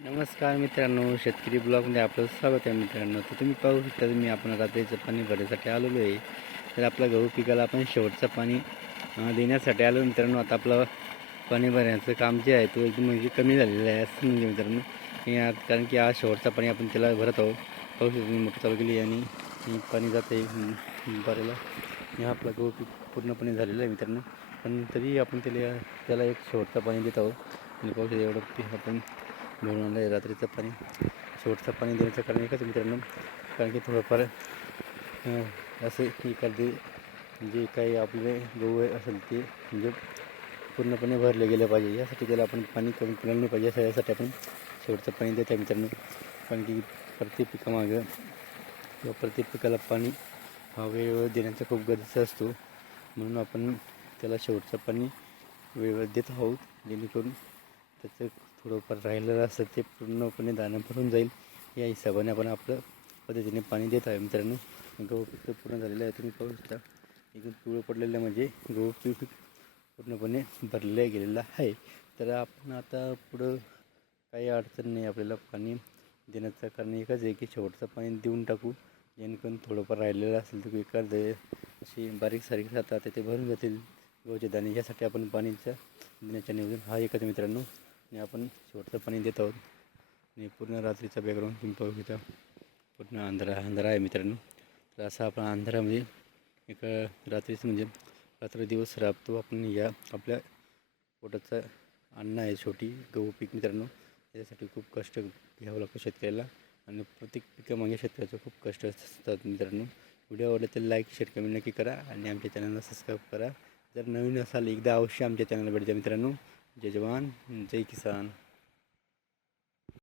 नमस्कार मित्रांनो, शेतकरी ब्लॉगमध्ये आपलं स्वागत आहे मित्रांनो. तर तुम्ही पाहू शकता, मी आपण रात्रीचं पाणी भरण्यासाठी आलेलो आहे. तर आपल्या गहू पिकाला आपण शेवटचं पाणी देण्यासाठी आलो मित्रांनो. आता आपलं पाणी भरण्याचं काम जे आहे तो एकदम म्हणजे कमी झालेलं आहे असं म्हणजे मित्रांनो. कारण की आज शेवटचं पाणी आपण त्याला भरत आहोत. पाहू शकतो मी मोटर चालू केली आणि पाणी जात आहे भरायला. हा आपला गहू पीक पूर्णपणे झालेलं आहे मित्रांनो. पण तरी आपण त्याला एक शेवटचं पाणी देत आहोत. आणि पाहू शकतो एवढं पीक आपण भरून आणलं आहे. रात्रीचं पाणी शेवटचं पाणी देण्याचं कारण एकच मित्रांनो, कारण की थोडंफार असे एखादे जे काही आपले गहू असेल ते म्हणजे पूर्णपणे भरले गेले पाहिजे, यासाठी त्याला आपण पाणी कमी पडायला नाही पाहिजे यासाठी आपण शेवटचं पाणी देत आहे मित्रांनो. कारण की प्रत्येक पिकामागं किंवा प्रत्येक पिकाला पाणी वेळेवर देण्याचा खूप गरजेचं असतो. म्हणून आपण त्याला शेवटचं पाणी वेळेवर देत आहोत, जेणेकरून त्याचं थोडंफार राहिलेलं असतं ते पूर्णपणे दाणं भरून जाईल या हिशोबाने आपण आपलं पद्धतीने पाणी देत आहे मित्रांनो. गहू पीक पूर्ण झालेलं आहे, तुम्ही पाहू शकता. एकदम पिवळं पडलेलं म्हणजे गहू पीक पूर्णपणे भरलं गेलेलं आहे. तर आपण आता पुढं काही अडचण नाही आपल्याला पाणी देण्याचं, कारण एकच आहे की शेवटचं पाणी देऊन टाकू, जेणेकरून थोडंफार राहिलेलं असेल तर एखाद अशी बारीक सारीक राहतात ते भरून जातील गव्हाचे दाणे. यासाठी आपण पाणीचं देण्याच्या नियोजन हा एकच मित्रांनो. आणि आपण शेवटचं पाणी देत आहोत. आणि पूर्ण रात्रीचा बॅकग्राऊंड तुम्ही पाहू शकता, पूर्ण अंधारा आहे मित्रांनो. तर असा आपण अंधारामध्ये एक रात्रीचं म्हणजे रात्र दिवस राबतो आपण. या आपल्या पोटाचं अन्न आहे शेवटी गहू पीक मित्रांनो. त्याच्यासाठी खूप कष्ट घ्यावं लागतं शेतकऱ्याला, आणि प्रत्येक पिकामागे शेतकऱ्याचं खूप कष्ट असतात मित्रांनो. व्हिडिओ आवडला तर लाईक शेअर कमेंट नक्की करा आणि आमच्या चॅनलला सबस्क्राईब करा. जर नवीन असाल एकदा अवश्य आमच्या चॅनलला भेट द्या मित्रांनो. जय जवान जय किसान.